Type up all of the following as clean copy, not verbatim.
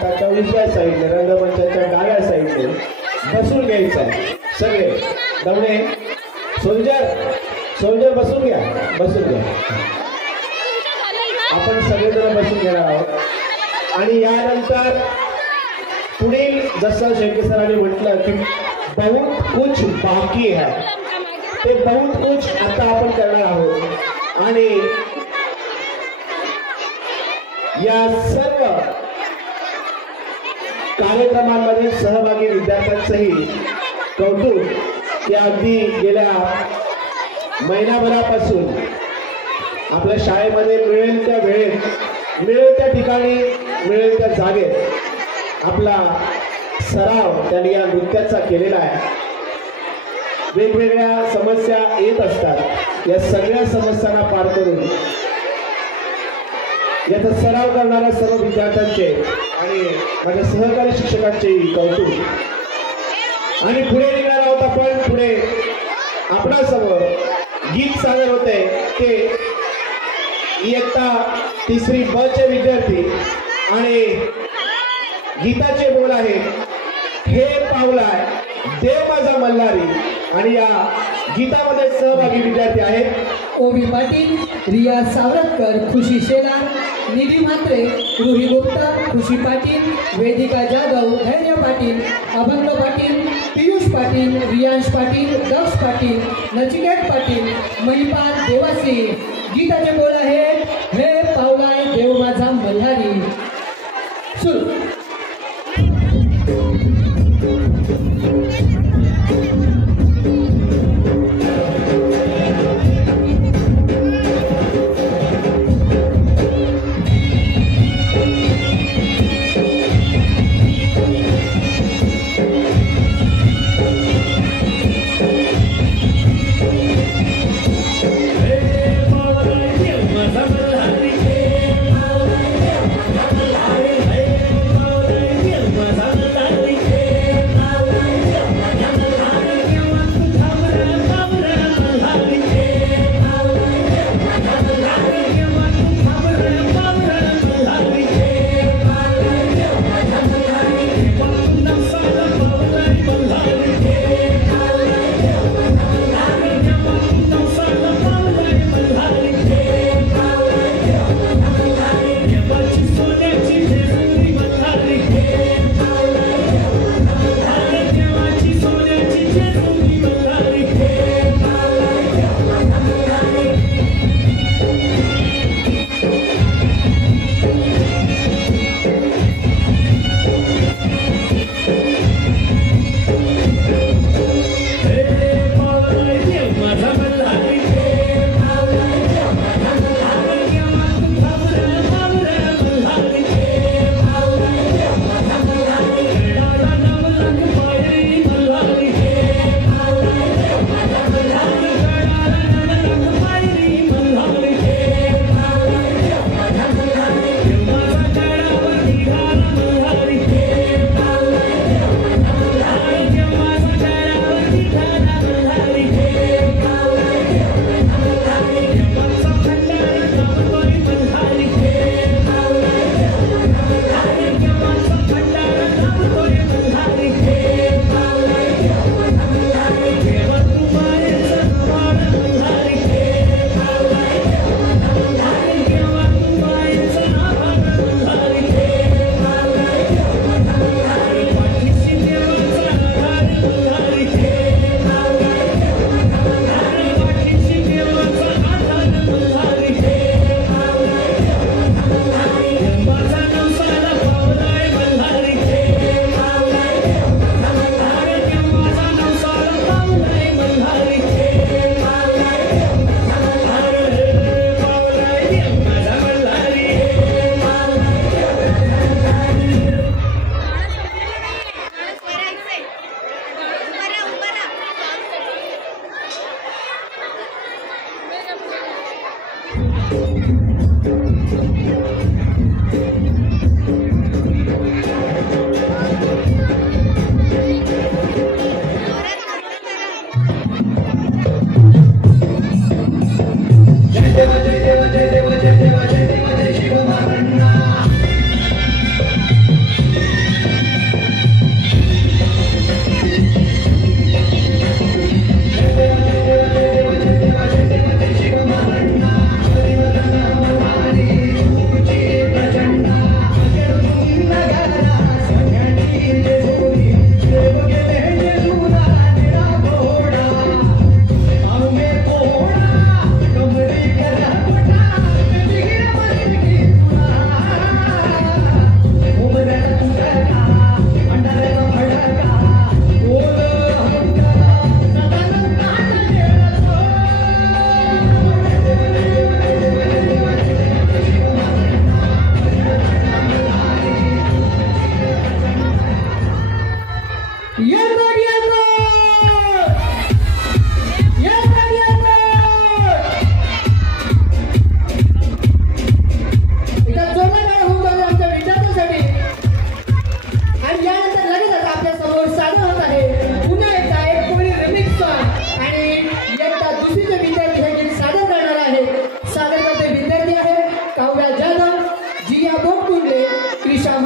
त्याच्या उजव्या साईडने रंगमंचाच्या डाव्या साईडने बसून घ्यायचं आहे. सगळे दवणे सोल्जर बसून घ्या. आपण सगळेजण बसून घेणार आहोत. आणि यानंतर पुढील जसं शेळके सरांनी म्हटलं की बहुत कुछ बाकी है, ते बहुत कुछ आता आपण करणार आहोत. आणि या सर्व कार्यक्रमांमध्ये सहभागी विद्यार्थ्यांचंही कौतुक की अगदी गेल्या महिनाभरापासून आपल्या शाळेमध्ये मिळेल त्या वेळेत, मिळेल त्या ठिकाणी, मिळेल त्या जागेत आपला सराव त्यांनी या नृत्याचा केलेला आहे. वेगवेगळ्या समस्या येत असतात. या सगळ्या समस्यांना पार करून याचा सराव करणाऱ्या सर्व विद्यार्थ्यांचे आणि माझ्या सहकारी शिक्षकांचेही कौतुक. आणि पुढे निघणार आहोत आपण. पुढे आपणासमोर गीत सादर होते ते इयत्ता 3री ब चे विद्यार्थी आणि गीताचे बोल आहे हे पावलाय देव माझा मल्हारी. आणि या गीतामध्ये सहभागी विद्यार्थी आहेत ओवी पाटील, रिया सावरकर, खुशी शेलार, निधी म्हात्रे, रुही गुप्ता, खुशी पाटील, वेदिका जाधव, धैर्य पाटील, अभंग पाटील, पियुष पाटील, रियांश पाटील, दक्ष पाटील, नचिकेत पाटील, महिपाल देवासी. गीताचे बोल आहेत हे पावलाय देव माझा मल्हारी. सुरू.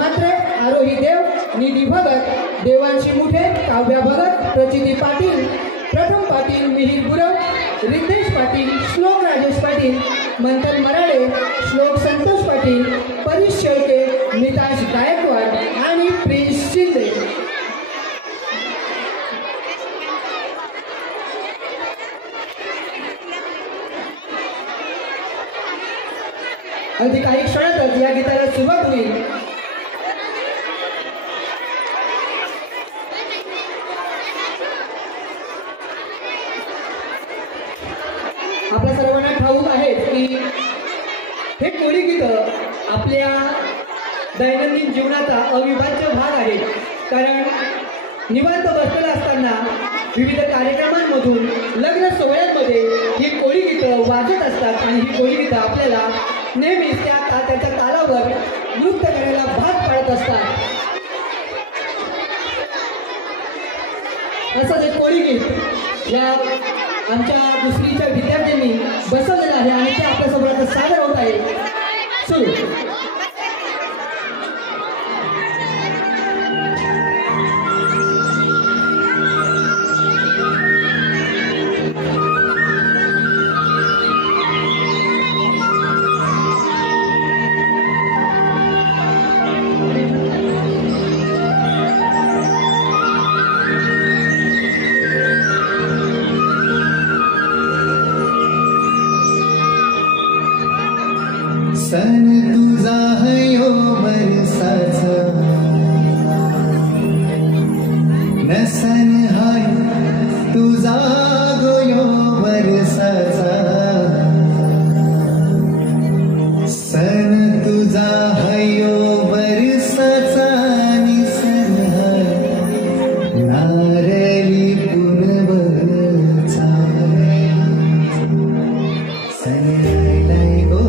म्हात्रे, आरोही देव, निधी भगत, देवांशी मुठे, काव्या भगत, प्रचिती पाटील, प्रथम पाटील, मिहिर गुरव, रितेश पाटील, श्लोक राजेश पाटील, मंथन मराडे, श्लोक संतोष पाटील, परीश शेळके, मिताश गायकवाड आणि प्रिन्स शिंदे. अगदी काही क्षणातच या गीताला सुरुवात होईल. आपल्या सर्वांना ठाऊक आहे की हे कोळी गीत आपल्या दैनंदिन जीवनाचा अविभाज्य भाग आहे. कारण निवांत बसलेला असताना विविध कार्यक्रमांमधून लग्न सोहळ्यांमध्ये ही कोळी गीतं वाजत असतात आणि ही कोळी गीतं आपल्याला नेहमीच त्याच्या तालावर नृत्य करायला भाग पाडत असतात. असंच एक कोळी गीत या आमच्या दुसरीच्या विद्यार्थ्यांनी बसवलेलं आहे आणि ते आपल्यासमोर आता सादर होत आहे. सुरू. सन तुझा हयो बरसाचा न सन हाय तुझा गोयो बरसाचा सन तुझा हयो बरसाचा नि सन हाय नारली पुनवचा सन आयलाय गो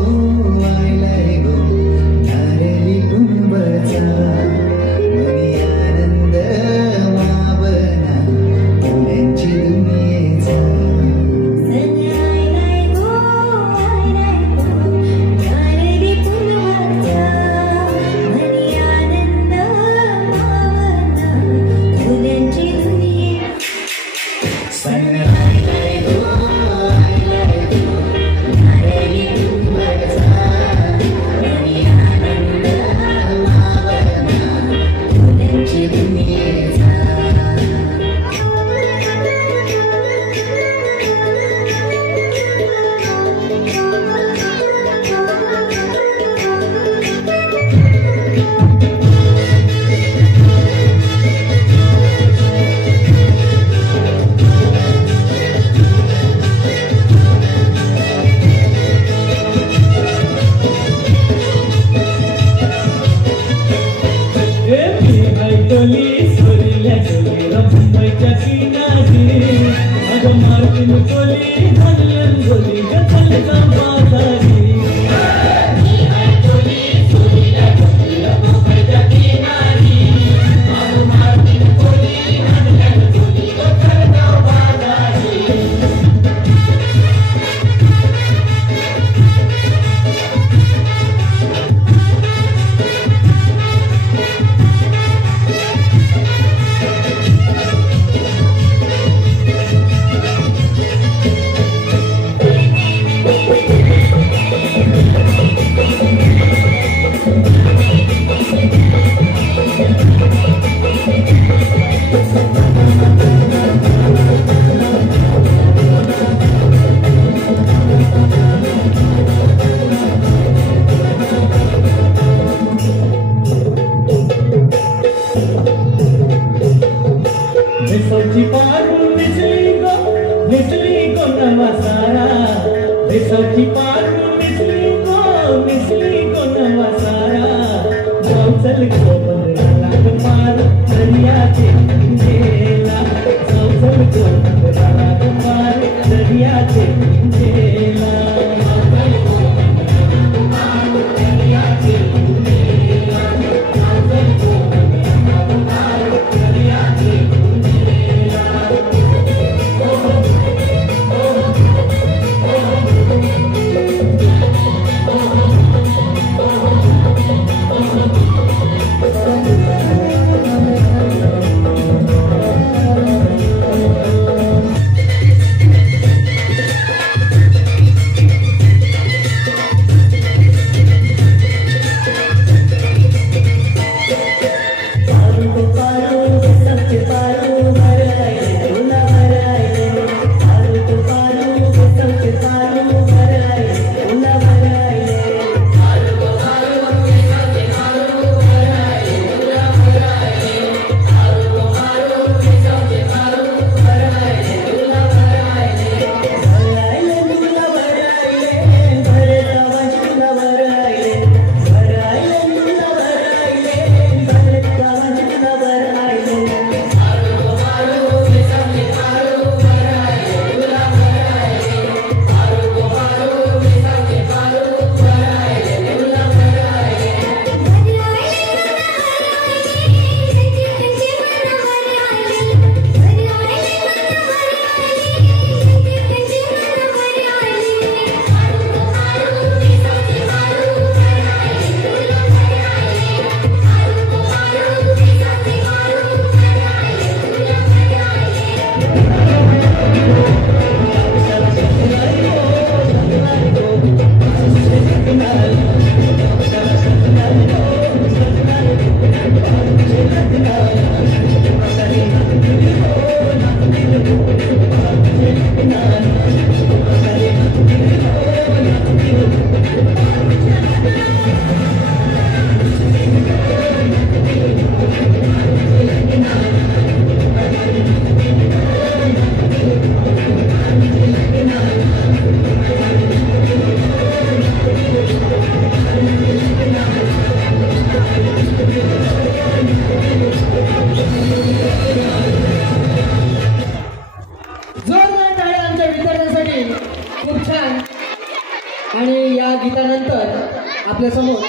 आणि या गीतानंतर आपल्या समोर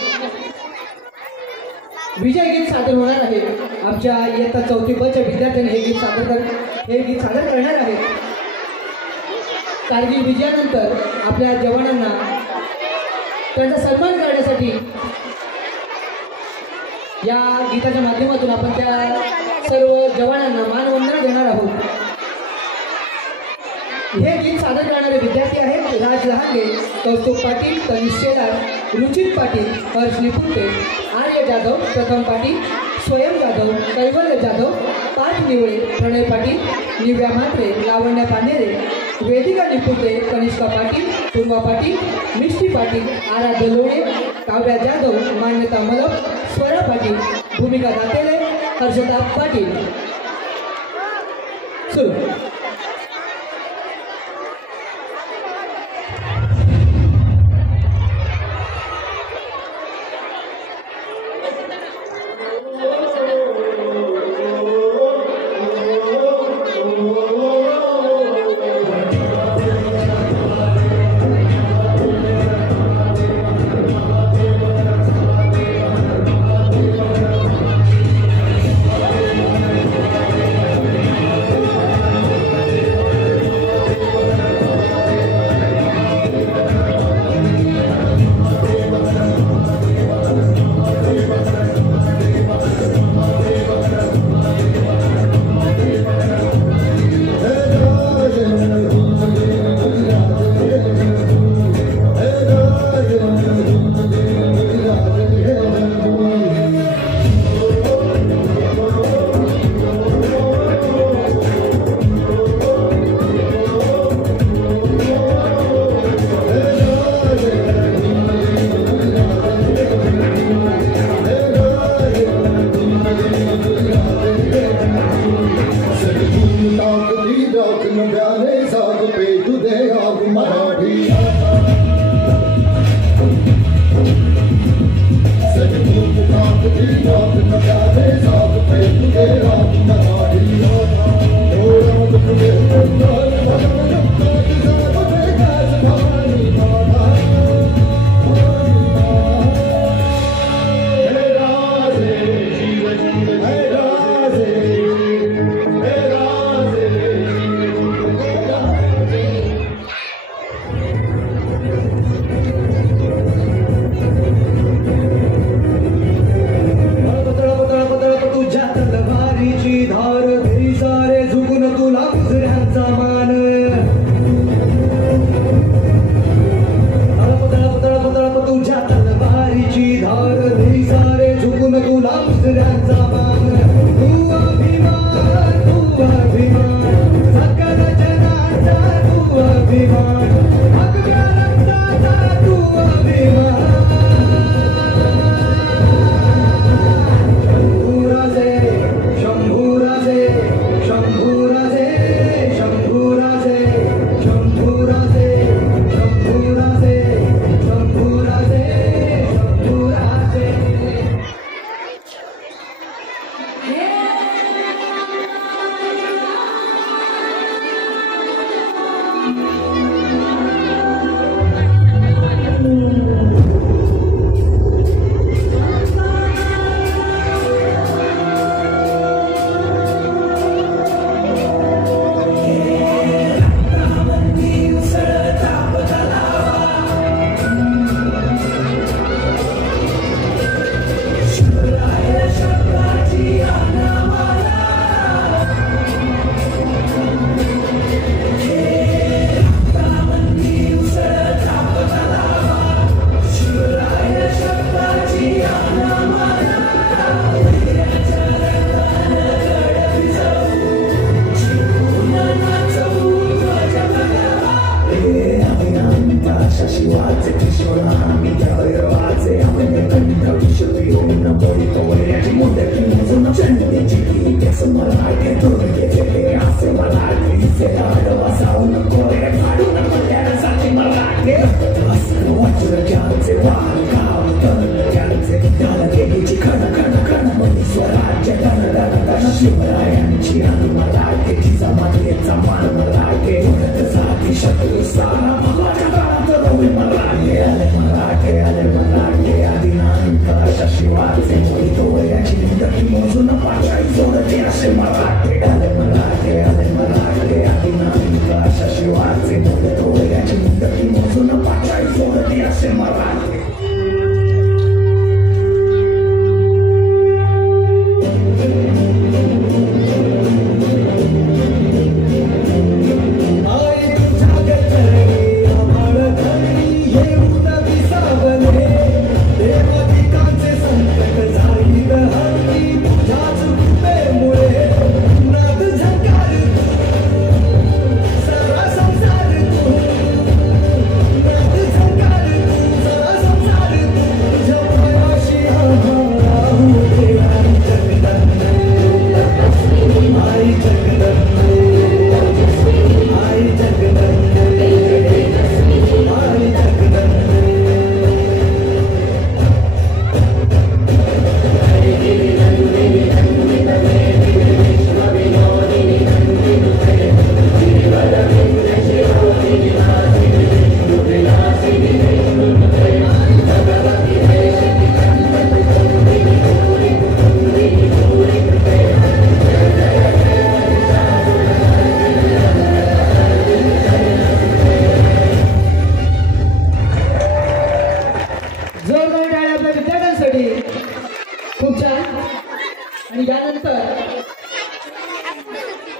विजय गीत सादर होणार आहे. आमच्या इयत्ता 4थी ब च्या विद्यार्थ्यांनी हे गीत सादर करणार आहेत. कारगिल विजयानंतर आपल्या जवानांना त्यांचा सन्मान करण्यासाठी या गीताच्या माध्यमातून आपण त्या सर्व जवानांना मानवंदना देणार आहोत. हे गीत सादर करणारे विद्यार्थी आहेत राज लहांगे, कौस्तुभ पाटील, तनिष शेलार, रुचित पाटील, हर्ष निपुटे, आर्य जाधव, प्रथम पाटील, स्वयं जाधव, कैवल्य जाधव, पार्थ निवळे, प्रणय पाटील, निव्या म्हात्रे, लावण्य पानेरे, वेदिका निपुटे, कनिष्का पाटील, पूर्वा पाटील, मिष्टी पाटील, आराध्य लोणे, काव्या जाधव, मान्यता मलक, स्वरा पाटील, भूमिका दातेले, हर्षदा पाटील. सुरू.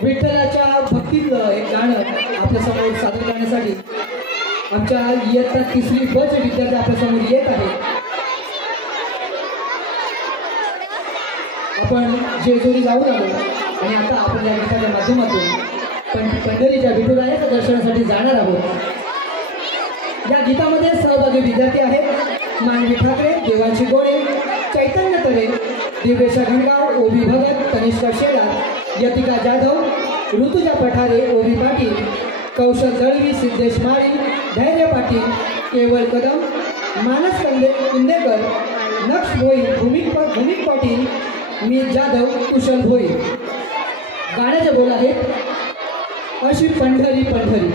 विठ्ठलाच्या भक्तीतलं एक गाणं आपल्या समोर सादर करण्यासाठी आमच्या इयत्ता तिसरी ब चे विद्यार्थी आपल्या समोर येत आहे. आपण जेजुरी जाऊन आलो आणि आता आपण या गीताच्या माध्यमातून पंढरीच्या विठुरायाच्या दर्शनासाठी जाणार आहोत. या गीतामध्ये सहभागी विद्यार्थी आहेत मानवी ठाकरे, देवांशी गोडे, चैतन्य तरे, दिव्येशा घनगाव, ओबी भगत, तनिष्का शेलार, यतिका जाधव, ऋतुजा पठारे, ओबी पाटील, कौशल दळवी, सिद्धेश माळी, धैर्य पाटील, केवळ कदम, मानस कुंदेकर, नक्ष भोई, भूमिक पाटील, मीत जाधव, कुशल भोई. गाण्याचे बोल आहेत अशी Pandhari Pandhari.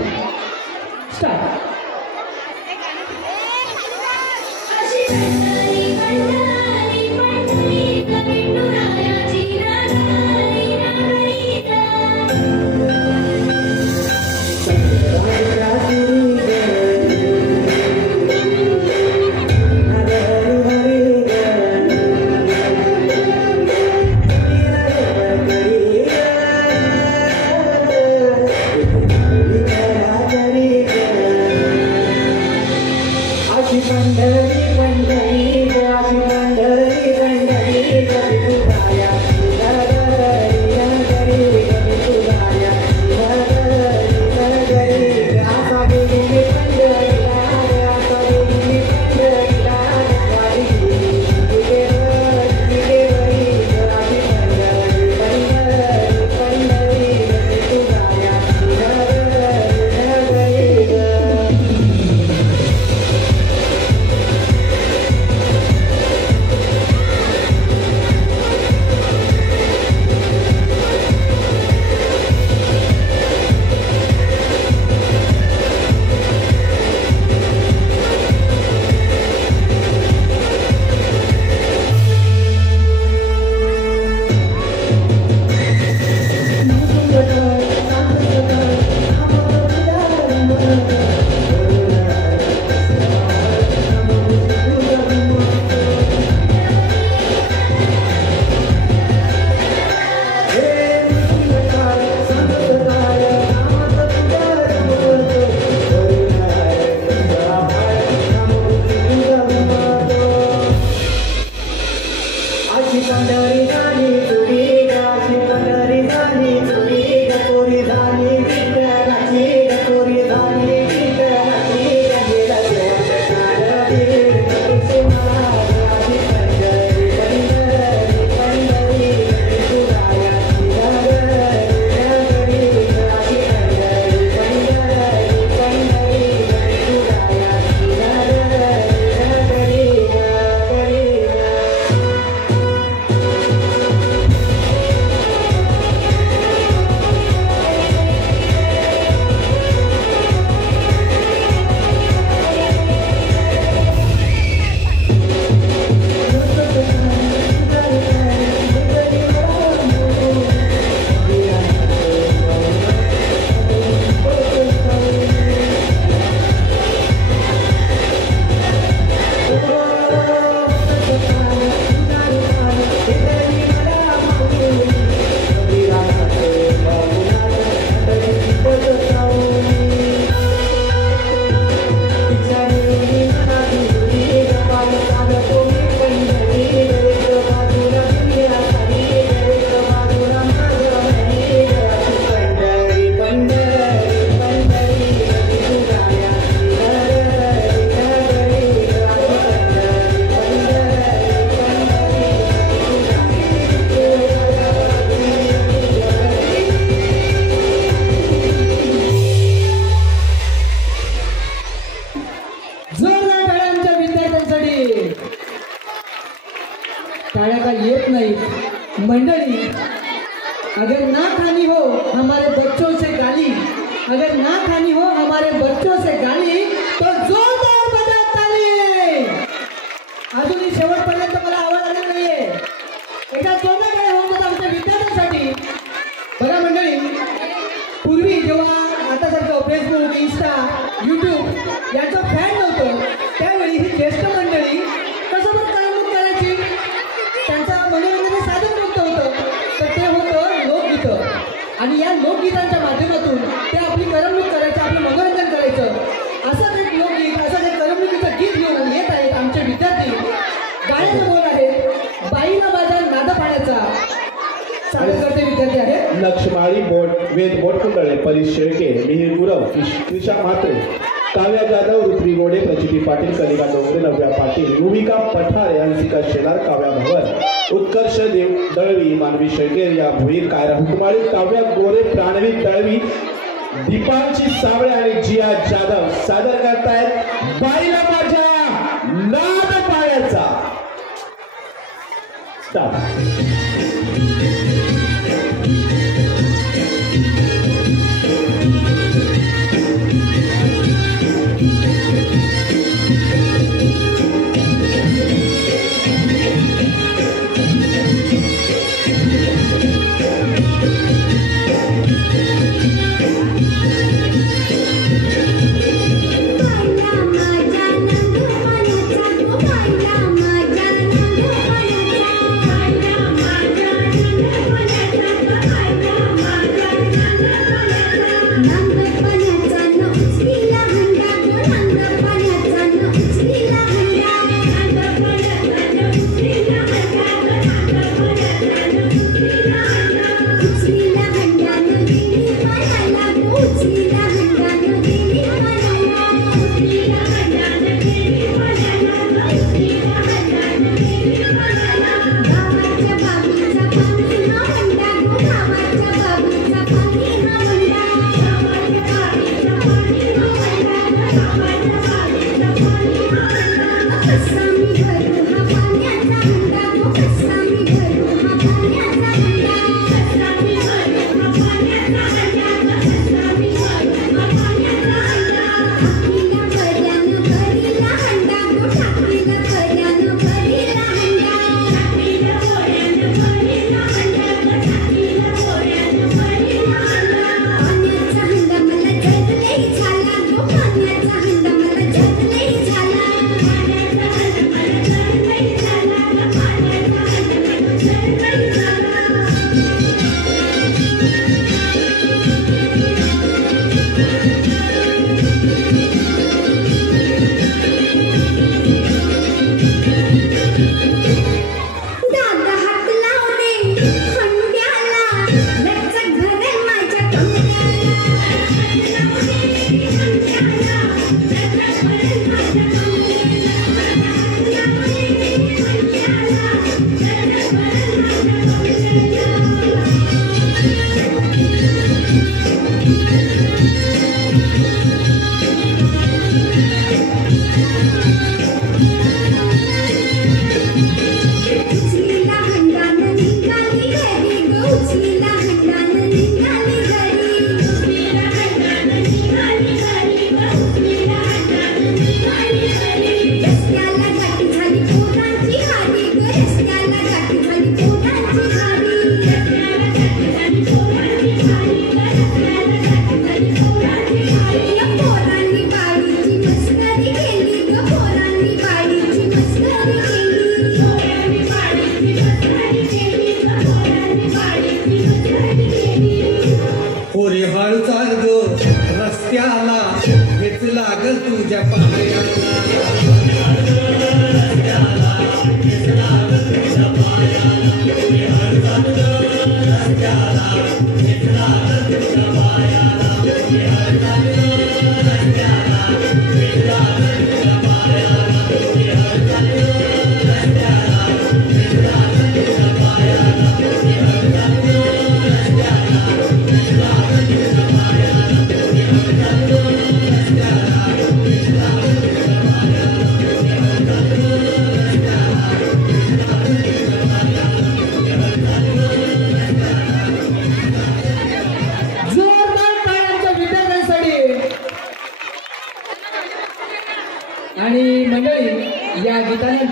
Start. Thank you. मंडली, अगर ना खानी हो हमारे बच्चों से गाली, अगर ना खानी हो हमारे बच्चों से गाली, तो जोरदार बजा ताली। अजूनही शेवटपर्यंत मला आवाज आला नाहीये, एकदा जोरदार काय होत आमच्या विद्यार्थ्यांसाठी। बघा मंडळी, पूर्वी जेव्हा आता सारखं फेसबुक, इंस्टा, यूट्यूब याचं फॅन नव्हतं, त्यावेळी ही ज्येष्ठ मंडळी कसं पण करमणूक करायची, त्यांचं मनोरंजनाचं साधन कोणतं होतं, तर ते होतं लोकगीतं। आणि या लोकगीतांच्या माध्यमातून ते आपली करमणूक करायचं, आपलं मनोरंजन करायचं। असंच एक लोकगीत, असंच एक करमणुकीचं गीत घेऊन येत आहेत आमचे विद्यार्थी। गाण्याचं बोल आहे बाईला माझा नाद पाण्याचा, सादर करते विद्यार्थी आहे लक्ष्माळी बोट, वेद बोटकुंडळे, परीश शेळके, मिहिर गुरव, त्रिशा म्हात्रे, काव्या जाधव, रुक्मी गोडे, प्रचिती पाटील, कलिका डोंगरे, नव्या पाटील, युविका पठारे, हंसिका शेलार, काव्या भवर, उत्कर्ष देव दळवी, मानवी शेळके, या भोईर, कायरा हुकमाळी, काव्या गोरे, प्राणवी दळवी, दीपांची सावळे आणि जिया जाधव सादर करतायत बाईला माझ्या नाद पायाचा।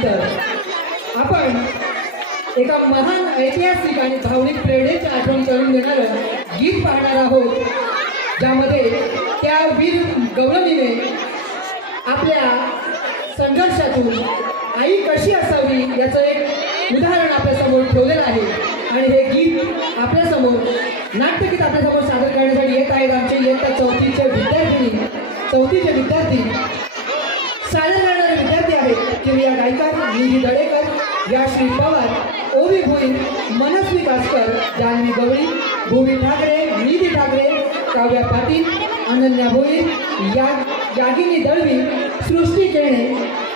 झाल्यानंतर आपण एका महान ऐतिहासिक आणि भावनिक प्रेरणेची आठवण करून देणारं गीत पाहणार आहोत, ज्यामध्ये त्या वीर गवळणीने आपल्या संघर्षातून आई कशी असावी याचं एक उदाहरण आपल्यासमोर ठेवलेलं आहे. आणि हे गीत आपल्यासमोर नाट्यगीत आपल्यासमोर सादर करण्यासाठी येत आहेत आमचे इयत्ता चौथीचे विद्यार्थी. सादर करणारे विद्यार्थी आहेत किरिया गायकर, निधी दळेकर, याश्री पवार, ओवी भोईर, मनस्वी कासकर, जान्हवी गवळी, भूमी ठाकरे, निधी ठाकरे, काव्या पाटील, अनन्या भोईर, यागिनी दळवी, सृष्टी केणे,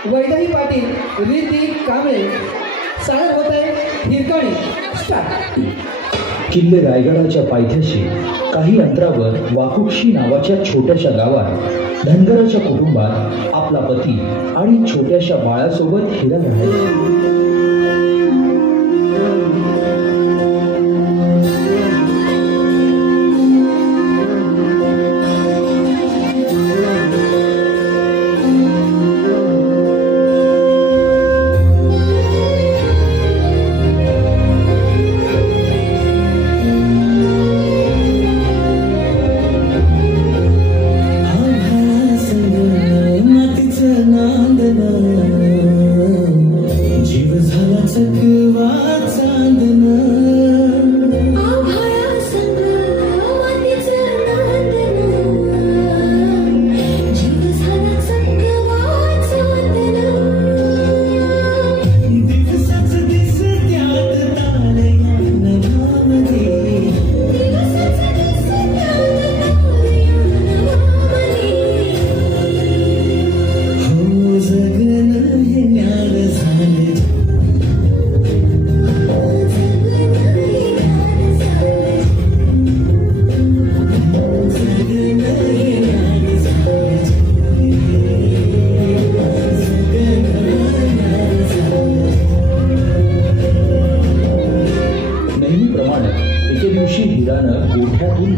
वैदही पाटील, रिद्धी कांबळे. सादर होत आहे हिरकणी. स्टार्ट. किल्ले रायगडाच्या पायथ्याशी काही अंतरावर वाकुक्षी नावाच्या छोट्याशा गावात धनगराच्या कुटुंबात आपला पती आणि छोट्याशा बाळासोबत हिरा राहायची.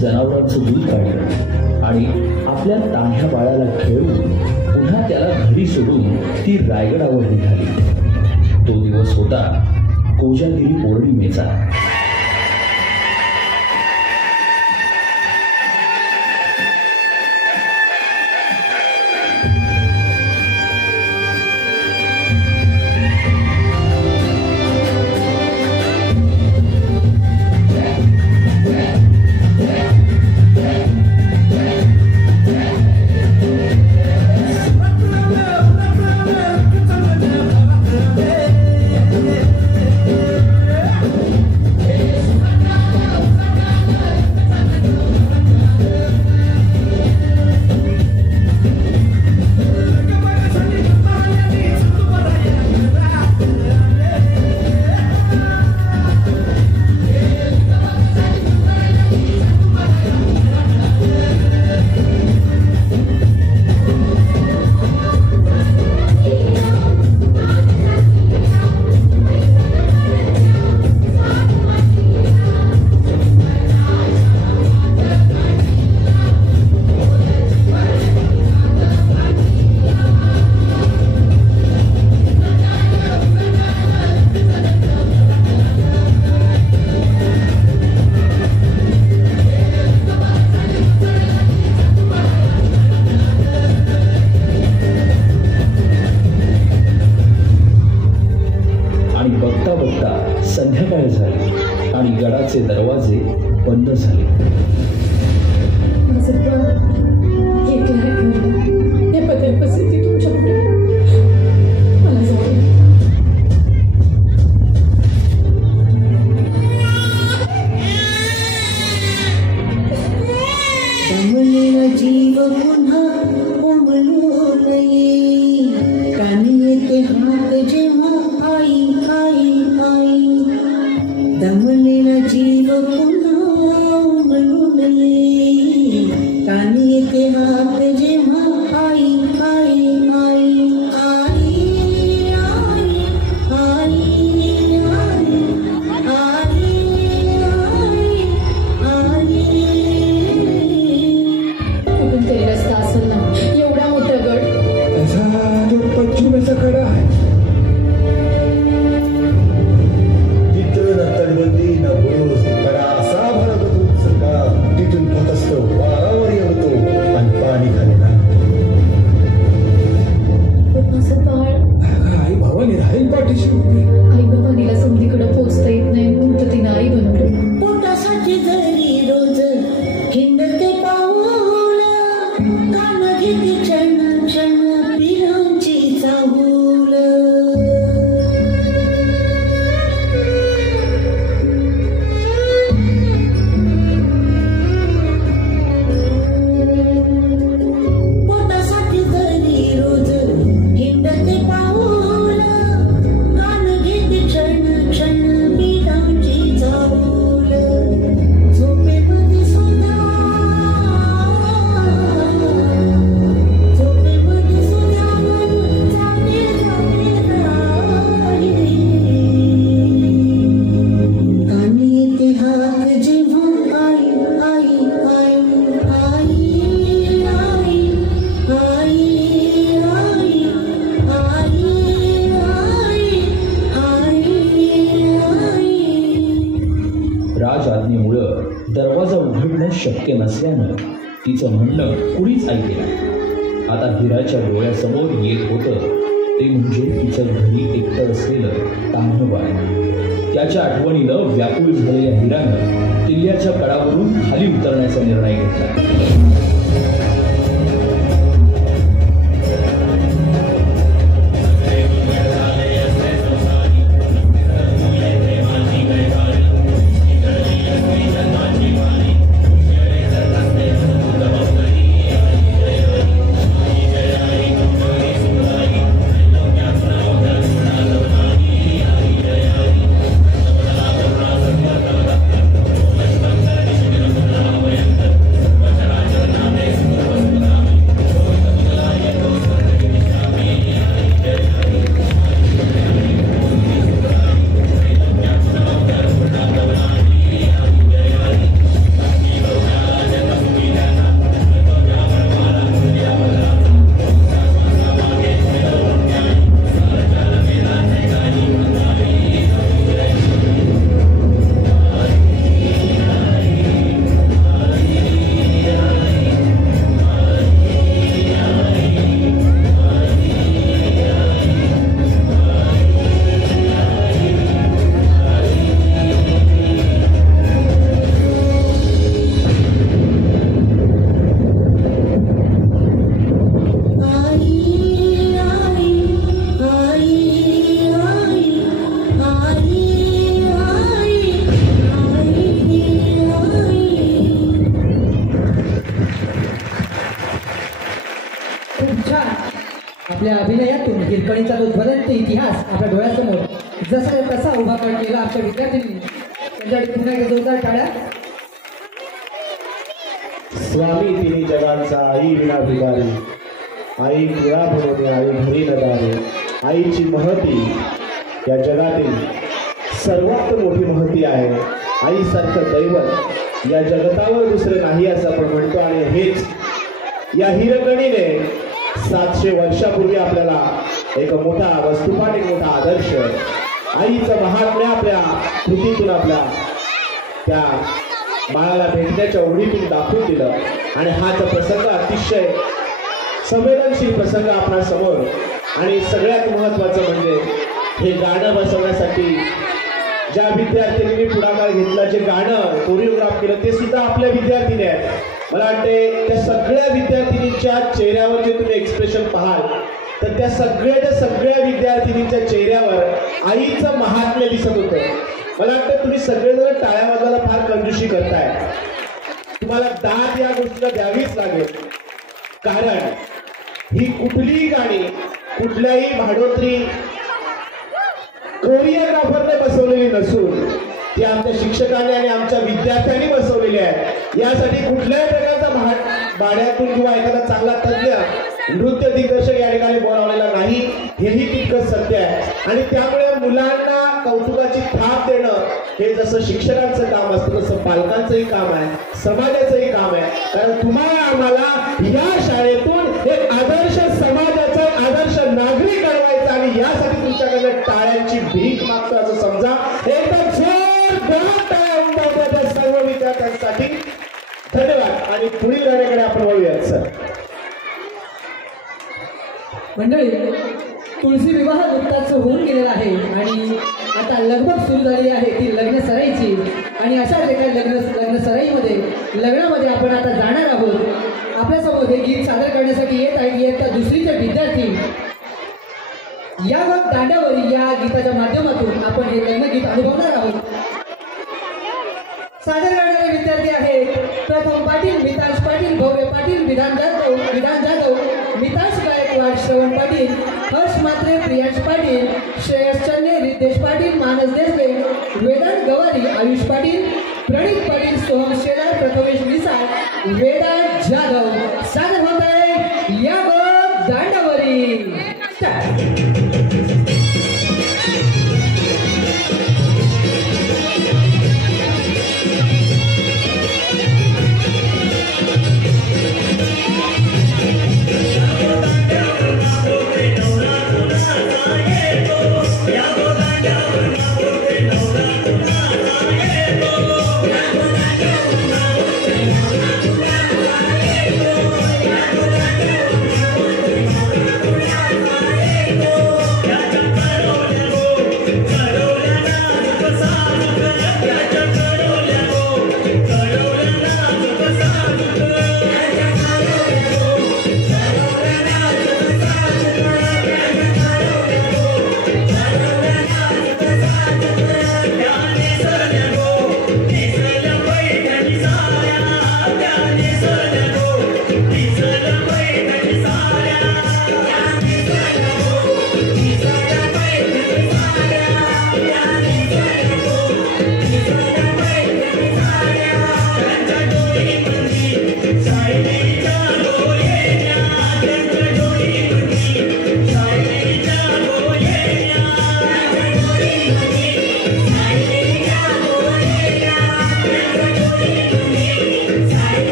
जनावरांचं दूध काढलं आणि आपल्या तान्ह्या बाळाला खेळून पुन्हा त्याला घरी सोडून ती रायगडावर निघाली. तो दिवस होता कोजागिरी पौर्णिमेचा. संध्याकाळ झाली आणि गडाचे दरवाजे बंद झाले. जीव पुन्हा उमलू नये कानी येते हात जेव्हा आई आई आई दमलेला जीव पुन्हा उमलू नये कानी येते हात जेव्हा आई आई आई आई आई आई एवढा मोठा गड त्याचा जो पश्चिमेचा कडा आहे पोटासाठी जरी रोज हिंडते पाऊल कान घेते क्षण क्षण पिरांची चाहूल पोटासाठी जरी रोज हिंडते पाऊल कान घेते क्षण क्षण पिरांची चाहूल झोपेमध्ये सुद्धा झोपेमध्ये सुद्धा मन जाणे नाही कानी येते हाक जेव्हा आई आई आई आई आई आई राज आज्ञेमुळं दरवाजा उघडणं शक्य नसल्यानं तिचं म्हणणं कुणीच ऐकलं. आता हिराच्या डोळ्यासमोर येत होतं ते म्हणजे तिचं घरी एकटं असलेलं तान्हं बाळ. त्याच्या आठवणीनं व्याकुळ झालेल्या हिरानं किल्ल्याच्या कडावरून खाली उतरण्याचा निर्णय घेतला. आपल्या अभिनयातून हिरकणीचा तो ज्वलंत इतिहास आपल्या डोळ्यासमोर जसा तसा उभा केला आमच्या विद्यार्थ्यांनी. त्यांच्याकडे पुन्हा एकदा जोरदार टाळ्या. स्वामी तिन्ही जगांचा आई विना भिकारी आई कुळा बनवणे आई घरी नदारे आईची महती या जगातील सर्वात मोठी महती आहे. आईसारखं दैवत या जगतावर दुसरे नाही असं आपण म्हणतो. आणि हेच या हिरकणीने 700 वर्षापूर्वी आपल्याला एक मोठा वस्तुपाठ एक मोठा आदर्श आईचं महात्म्य आपल्या कृतीतून आपल्या त्या बाळाला भेटण्याच्या ओढीतून दाखवून दिलं. आणि हाच प्रसंग अतिशय संवेदनशील प्रसंग आपल्या समोर. आणि सगळ्यात महत्त्वाचं म्हणजे हे गाणं बसवण्यासाठी ज्या विद्यार्थिनींनी पुढाकार घेतला, जे गाणं कोरिओग्राफ केलं ते सुद्धा आपल्या विद्यार्थिनी आहेत. मला वाटते त्या सगळ्या विद्यार्थिनींच्या चेहऱ्यावर जे तुम्ही एक्सप्रेशन पाहाल तर त्या सगळ्या विद्यार्थिनींच्या चेहऱ्यावर आईचं महात्म्य दिसत होतं. मला वाटतं तुम्ही सगळेजण टाळ्या वाजवायला फार कंजूशी करताय. तुम्हाला दाद या गोष्टीला द्यावीच लागेल. कारण ही कुठलीही गाणी कुठल्याही भाडोत्री कोरिओग्राफरने बसवलेली नसून ती आमच्या शिक्षकांनी आणि आमच्या विद्यार्थ्यांनी बसवलेली आहे. यासाठी कुठल्याही प्रकारचा भाड्यातून किंवा एखादा चांगला तज्ञ नृत्य दिग्दर्शक या ठिकाणी बोलावलेला नाही, हेही तितकंच सत्य आहे. आणि त्यामुळे मुलांना कौतुकाची थाप देणं हे जसं शिक्षकांचं काम असतं तसं पालकांचंही काम आहे, समाजाचंही काम आहे. कारण तुम्हाला आम्हाला या शाळेतून एक आदर्श समाजाचा आदर्श नागरिक घडवायचा आणि यासाठी तुमच्याकडे टाळ्यांची भीक मागतो असं समजा. एकदम जोरदार टाळ्या उमटवतात सर्व विद्यार्थ्यांसाठी. धन्यवाद. आणि पुढील गाण्याकडे आपण वळूयात सर. मंडळी, तुळशी विवाह नुकताच होऊन गेलेला आहे आणि आता लगबग सुरू झाली आहे ती लग्न सराईची. आणि अशाच एका लग्न सराईमध्ये लग्नामध्ये आपण आता जाणार आहोत. आपल्यासमोर हे गीत सादर करण्यासाठी येत आहे इयत्ता दुसरीचे विद्यार्थी. या दांड्यावरील या गीताच्या माध्यमातून आपण हे लग्नगीत अनुभवणार आहोत. सादर करणारे विद्यार्थी आहेत प्रथम पाटील, मितांश पाटील, भव्य पाटील, विधान जाधव, मितांश गायकवाड, श्रवण पाटील, हर्ष मात्रे, प्रियांश पाटील, श्रेयस चन्ने, रितेश पाटील, मानस देसले, वेदांत गवारी, आयुष पाटील, प्रणित पाटील, सोहम शेलार, प्रथमेश निसार, वेदांत जाधव. सादर होत आहे या दांडावरी. Yeah.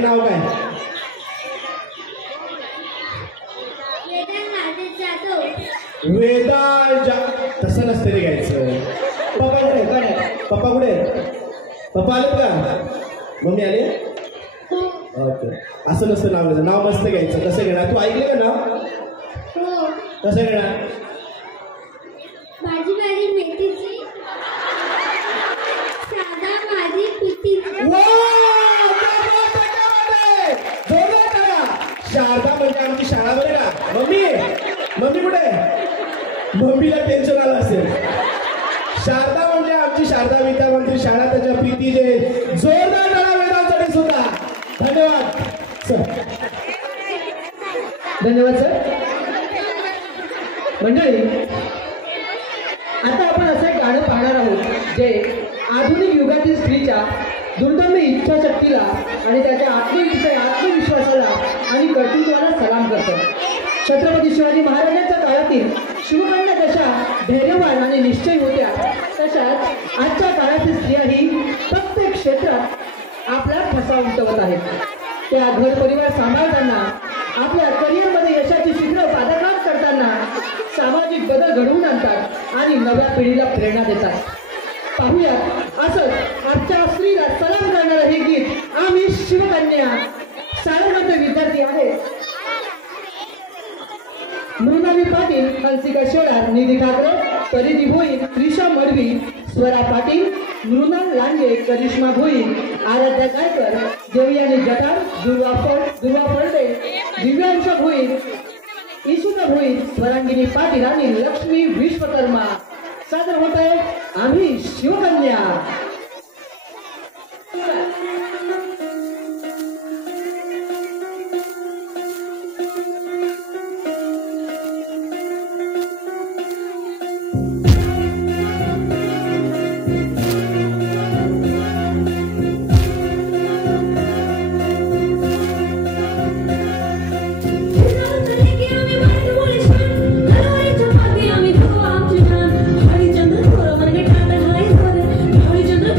ताई नाव काय? वेदा तसं नसतं रे घ्यायचं. पप्पा कुठे? पप्पा कुठे? पप्पा आले का? मम्मी आले? ओके. असं नसतं नाव घ्यायचं. नाव मस्त घ्यायचं. कसं घेणार? तू ऐकलं का नाव? कसं घेणार? माझी माझी मेथीची साधा माझी पिठीची. शारदा म्हणजे आमची शाळा बरं का. मम्मी मम्मी कुठे? मम्मीला टेन्शन आलं असेल. शारदा म्हणजे आमची शारदा विद्यामंत्री शाळा त्याच्या प्रीतीचे जोरदार टाळ्या वेदांसाठी सुद्धा. धन्यवाद सर. धन्यवाद सर. मंडळी, आता आपण असं एक गाणं पाहणार आहोत जे आधुनिक युगातील स्त्रीच्या दुर्दम्य इच्छाशक्तीला आणि त्याच्या आत्मविश्वासाला आणि कर्तृत्वाला सलाम करतं. छत्रपती शिवाजी महाराजांच्या काळातील शिवकन्या कशा धैर्यवान आणि निश्चयी होत्या, तशाच आजच्या काळातील स्त्रियाही प्रत्येक क्षेत्रात आपला ठसा उमटवत आहेत. त्या घर परिवार सांभाळताना, आपल्या करिअरमध्ये यशाची शिखरं पादाक्रांत करताना सामाजिक बदल घडवून आणतात आणि नव्या पिढीला प्रेरणा देतात. पाहूयात असंच आजच्या स्त्रीला सलाम करणारं हे गीत आम्ही शिवकन्या शाळेमध्ये विद्यार्थी आहेत मृणाली पाटील, हंसिका शेलार, निधी ठाकरे, परिधी भोईर, त्रिशा मडवी, स्वरा पाटील, मृणाल लांडे, करिश्मा भोईर, आराध्या गायकर, देवयानी जटार, दुर्वा फळदे, दिव्यांश भोईर, ईशुका भोईर, स्वरांगिनी पाटील आणि लक्ष्मी विश्वकर्मा. सादर होत आहे आम्ही शिवकन्या. हरिचंद्र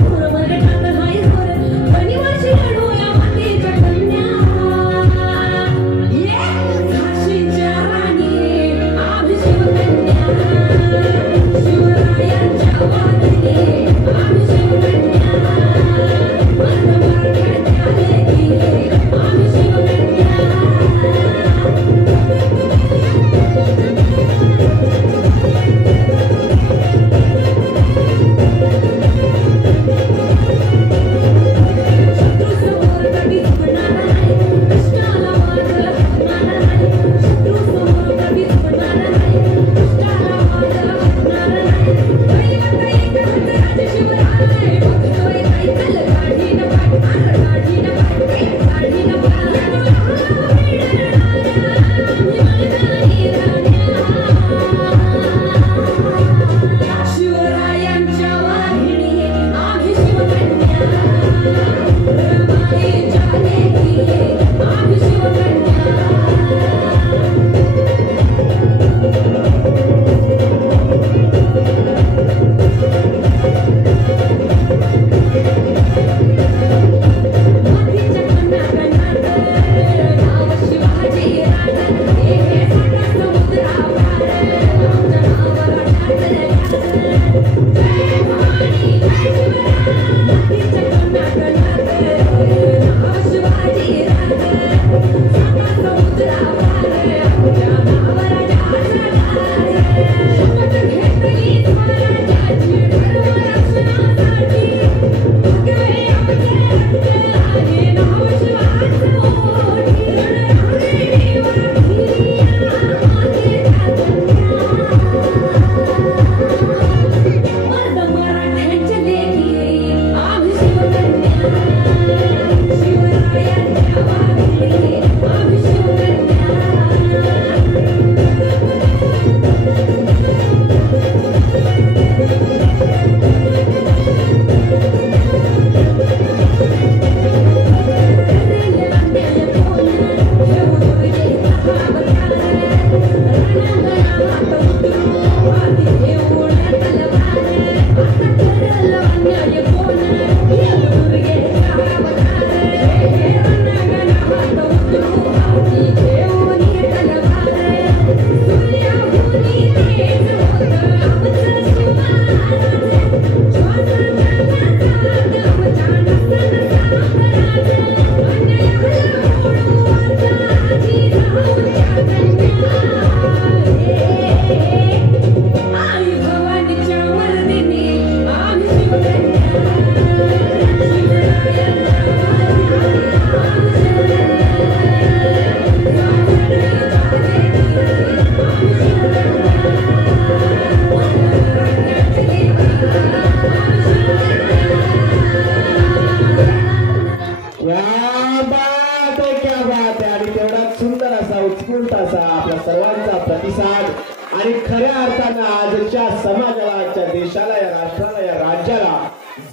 खऱ्या अर्थानं आजच्या समाजाला, आजच्या देशाला, या राष्ट्राला, या राज्याला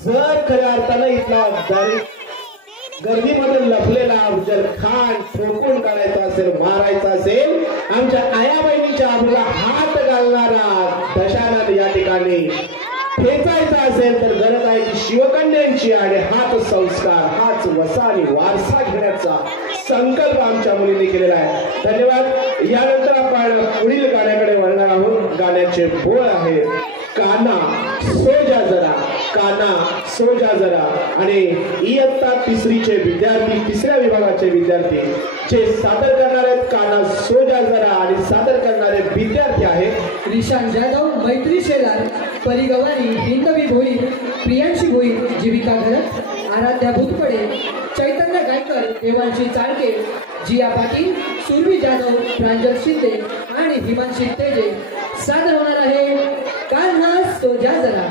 जर खऱ्या अर्थानं इथला गर्दीमध्ये लपलेला अफजल खान ठोकून काढायचा असेल, मारायचा असेल, आमच्या आया बहिणीच्या आबरूला हात घालणारा दशानन या ठिकाणी ठेचायचा असेल तर गरज आहे की शिवकन्यांची, आणि हाच संस्कार, हाच वसा आणि वारसा घेण्याचा संकल्प आमच्या मुलींनी केलेला आहे. धन्यवाद. यानंतर आपण पुढील गाण्याकडे वळणार आहोत. गाण्याचे बोल आहे काना सोजा जरा, काना सोजा जरा. आणि इयत्ता तिसरीचे विद्यार्थी, तिसऱ्या विभागाचे विद्यार्थी जे सादर करणार आहेत काना सोजा जरा, आणि सादर करणारे विद्यार्थी आहेत रिशान जाधव, मैत्री शेलार, परी गवारी, हिंदवी भोईर, प्रियांशी भोईर, जीविका घरत, आराध्या भूतपडे, चैतन्य गायकर, देवांशी चाळके, जिया पाटील, सुरभी जाधव, प्रांजल शिंदे आणि हिमांशी तेजे. सादर होणार आहे कान्हा सोजा जरा.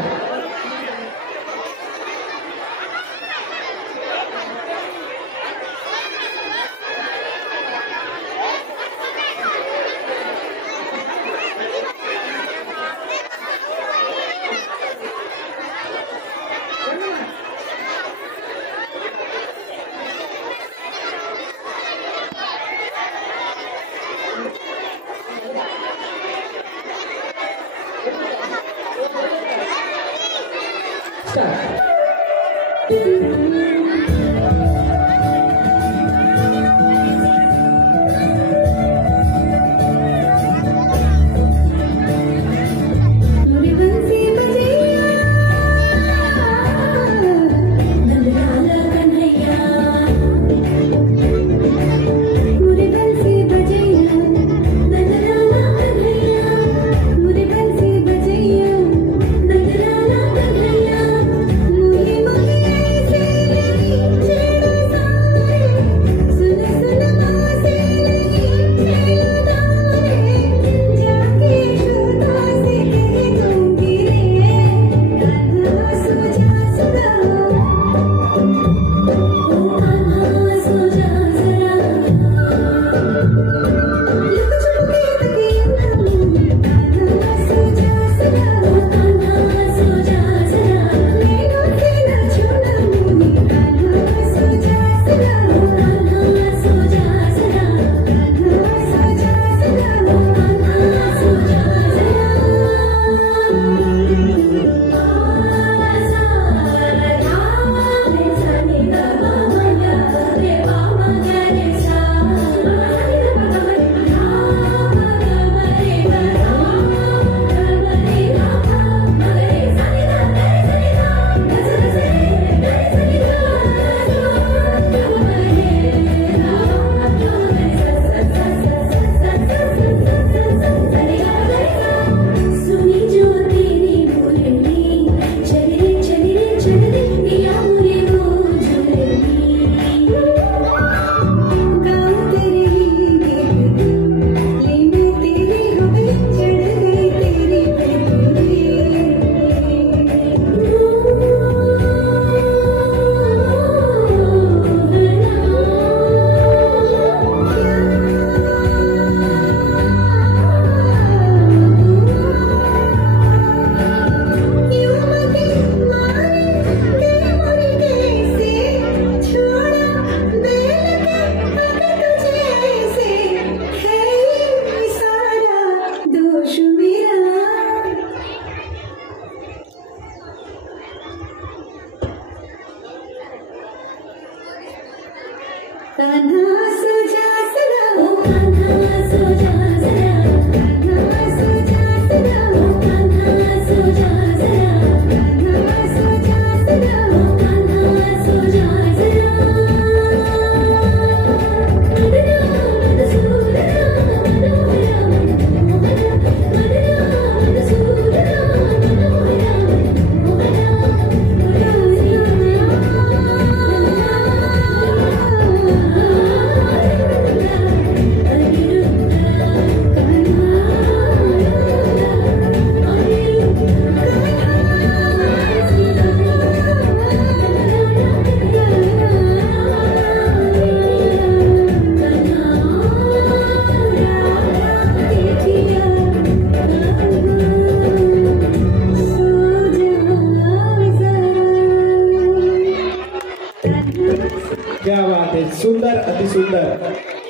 क्या बात आहे, सुंदर अतिसुंदर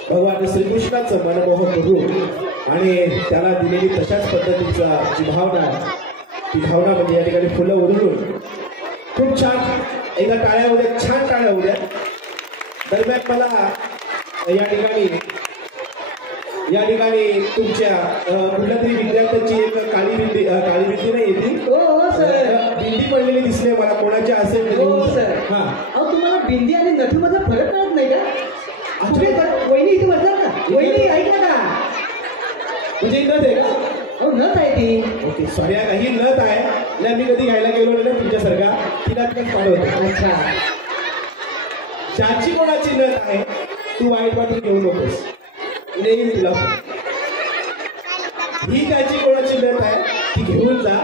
भगवान श्रीकृष्णाचं मनमोहक रूप आणि त्याला दिलेली तशाच पद्धतीचा जी भावना आहे, ती भावना म्हणजे या ठिकाणी फुलं उधळून खूप छान. एकदा टाळ्या उद्या, छान टाळ्या उद्या. दरम्यान मला या ठिकाणी तुमच्या कुठल्या तरी विद्यार्थ्यांची एक काळी बिंदी नाही येते, हो सर. बिंदी पडलेली दिसली मला, कोणाची असेल हो सर. हा. अहो तुम्हाला बिंदी आणि नथीमध्ये फरक कळत नाही का? वहिनी इथे बसतात का? वहिनी ऐका ना, म्हणजे नथ आहे का? अहो नथ आहे ती. ओके सॉरी, ही नथ आहे ना, मी कधी घ्यायला गेलो नाही ना तुमच्यासारखा, ती नथ पाडवतो. अच्छा, ज्याची कोणाची नथ आहे तू वाईट वाटून घेऊ नकोस, नेईल तुला. ही त्याची कोणाची नथ आहे ती घेऊन जा,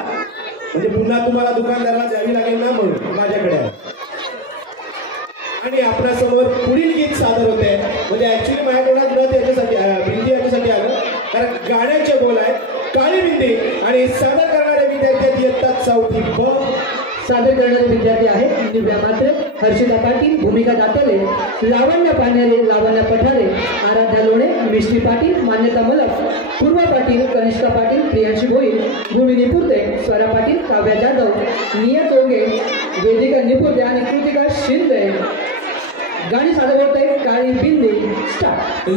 म्हणजे पुन्हा तुम्हाला दुकानदाराला द्यावी लागेल ना म्हणून माझ्याकडे आहे. आणि आपल्यासमोर पुढील गीत सादर होते, म्हणजे ऍक्च्युली माझ्याकडे नथ याच्यासाठी बिंदी याच्यासाठी आलं कारण गाण्याचे बोल आहेत काळी बिंदी. आणि सादर करणारे विद्यार्थी येतात चौथी ब. सादर करणारे विद्यार्थी आहेत दिव्या म्हात्रे, हर्षिता पाटील, भूमिका दाताले, लावण्य पाण्यारे, लावण्य पठारे, आराध्या लोणे, मिष्टी पाटील, मान्यता मलक, पूर्वा पाटील, कनिष्का पाटील, प्रियांशी भोईर, भूमी निपुर्ते, स्वरा पाटील, काव्या जाधव, निया चोंगे, वेदिका निपुर्ते आणि कृतिका शिंदे. गाणी सादर होत आहे काळी बिंदी. स्टार्ट.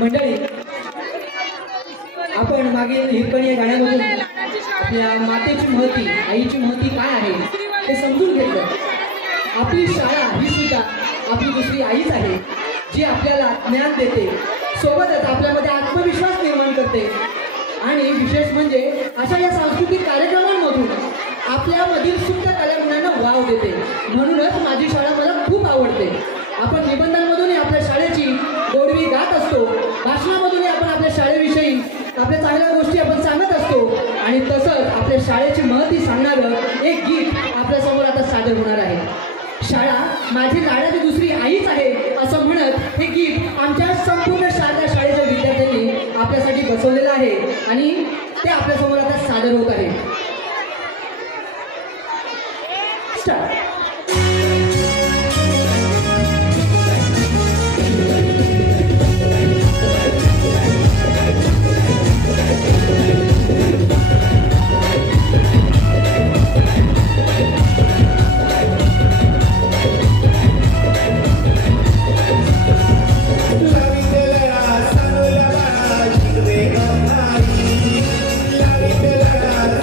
मंडळी, आपण मागील हिरकणी या गाण्यामधून आपल्या मातेची महती, आईची महती काय आहे ते समजून घेतलं. आपली शाळा ही सुद्धा आपली दुसरी आईच आहे, जी आपल्याला ज्ञान देते, सोबतच आपल्यामध्ये आत्मविश्वास निर्माण करते. आणि विशेष म्हणजे अशा या सांस्कृतिक कार्यक्रमांमधून आपल्यामधील सुप्त कलागुणांना वाव देते. म्हणूनच माझी शाळा मला खूप आवडते. आपण निबंधांमधूनही आपल्या शाळेची गोडवी गात असतो, भाषणामधूनही आपण आपल्या शाळेविषयी आपल्या चांगल्या गोष्टी आपण सांगत असतो. आणि तसंच आपल्या शाळेची महती सांगणारं एक गीत आपल्यासमोर आता सादर होणार आहे. शाळा माझी लाडाची दुसरी आईच आहे असं म्हणत हे गीत आमच्या संपूर्ण शाळेच्या विद्यार्थ्यांनी आपल्यासाठी बसवलेलं आहे आणि ते आपल्यासमोर आता सादर होत आहे. स्टार्ट. La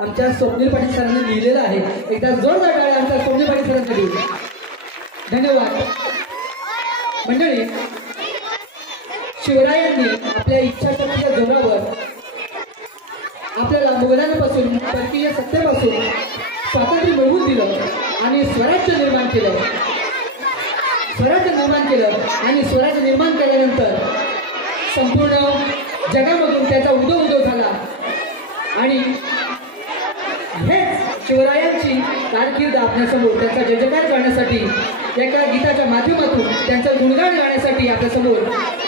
आमच्या स्वप्नील पाटील सरांनी लिहिलेलं आहे. एकदा जोरदार टाळ्या आमच्या स्वप्नील पाटील सरांसाठी. धन्यवाद. मंडळी, शिवरायांनी आपल्या इच्छाशक्तीच्या जोरावर आपल्याला मुघलांपासून परकीय सत्तेपासून स्वातंत्र्य मिळवून दिलं आणि स्वराज्य निर्माण केलं. आणि स्वराज्य निर्माण केल्यानंतर संपूर्ण जगामधून त्याचा उदो झाला. आणि हेच शिवरायांची कारकीर्द आपल्यासमोर त्यांचा जयजयकार करण्यासाठी एका गीताच्या माध्यमातून त्यांचं गुणगान गाण्यासाठी आपल्यासमोर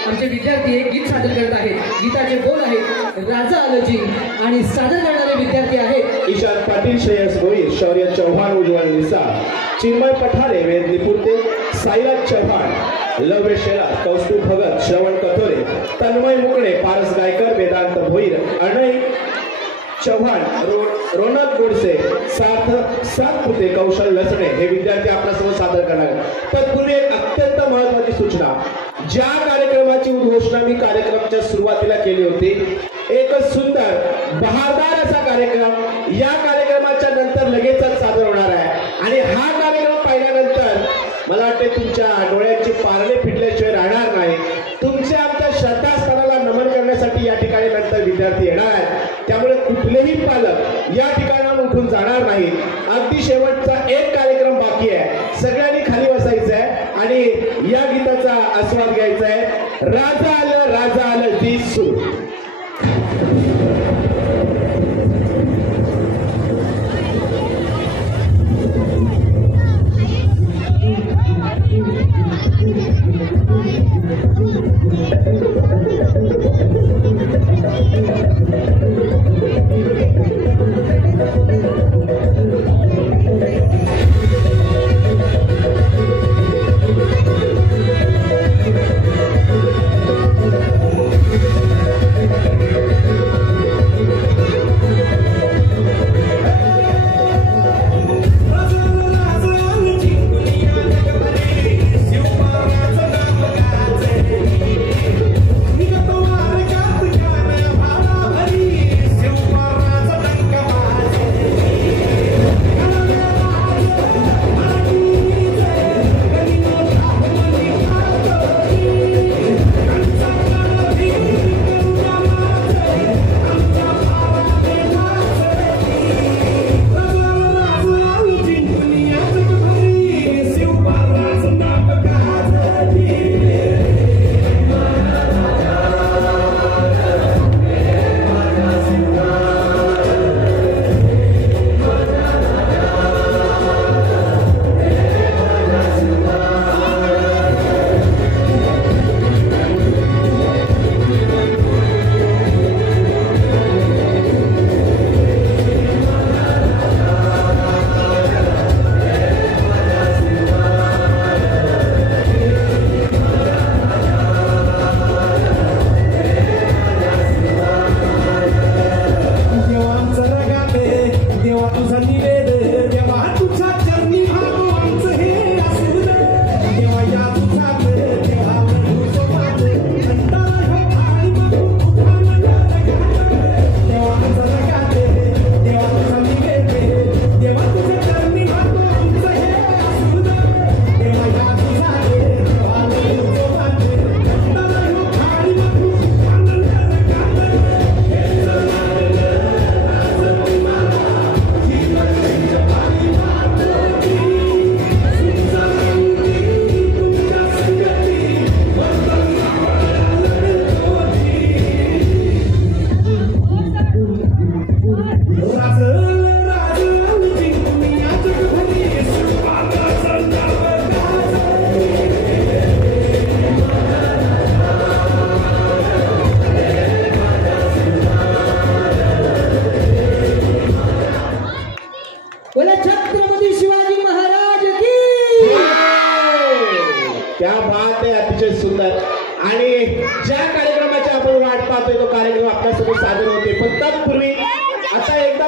आमचे विद्यार्थी एक गीत सादर करत आहेत. गीताचे बोल आहेत राजा आलजी आणि सादर करणारे विद्यार्थी आहेत ईशान पाटील, श्रेयस भोईर, शौर्य चव्हाण, उज्ज्वल निसार, चिन्मय पठारे, वेद निपुर्ते, साईराज चव्हाण, लव्य शेलार, कौस्तुभ भगत, श्रवण कथोरे, तन्मय मुकणे, पारस गायकर, वेदांत भोईर, अनय चव्हाण, रोनक गोडसे, सातपुते, कौशल लसणे हे विद्यार्थी आपल्यासमोर सादर करणार आहेत. तत्पूर्वी एक अत्यंत महत्त्वाची सूचना. ज्या कार्यक्रमाची उद्घोषणा मी कार्यक्रमाच्या सुरुवातीला केली होती, एक सुंदर बहारदार असा कार्यक्रम या कार्यक्रमाच्या नंतर लगेचच सादर होणार आहे. आणि हा कार्यक्रम पाहिल्यानंतर मला वाटते तुमच्या डोळ्यांची पारणे फिटल्याशिवाय राहणार नाही. तुमच्या आमच्या श्रद्धास्थानाला नमन करण्यासाठी या ठिकाणी नंतर विद्यार्थी येणार आहेत. त्यामुळे कुठलेही पालक या ठिकाणाहून उठून जाणार नाही. अगदी शेवटचा एक कार्यक्रम बाकी आहे. सगळ्यांनी खाली बसायचं आहे आणि या गीताचा आस्वाद घ्यायचा आहे. राजा आलं दिस सुरू. क्या बात आहे, अतिशय सुंदर. आणि ज्या कार्यक्रमाची आपण वाट पाहतोय तो कार्यक्रम आपल्यासोबत सादर होते. पण तत्पूर्वी आता एकदा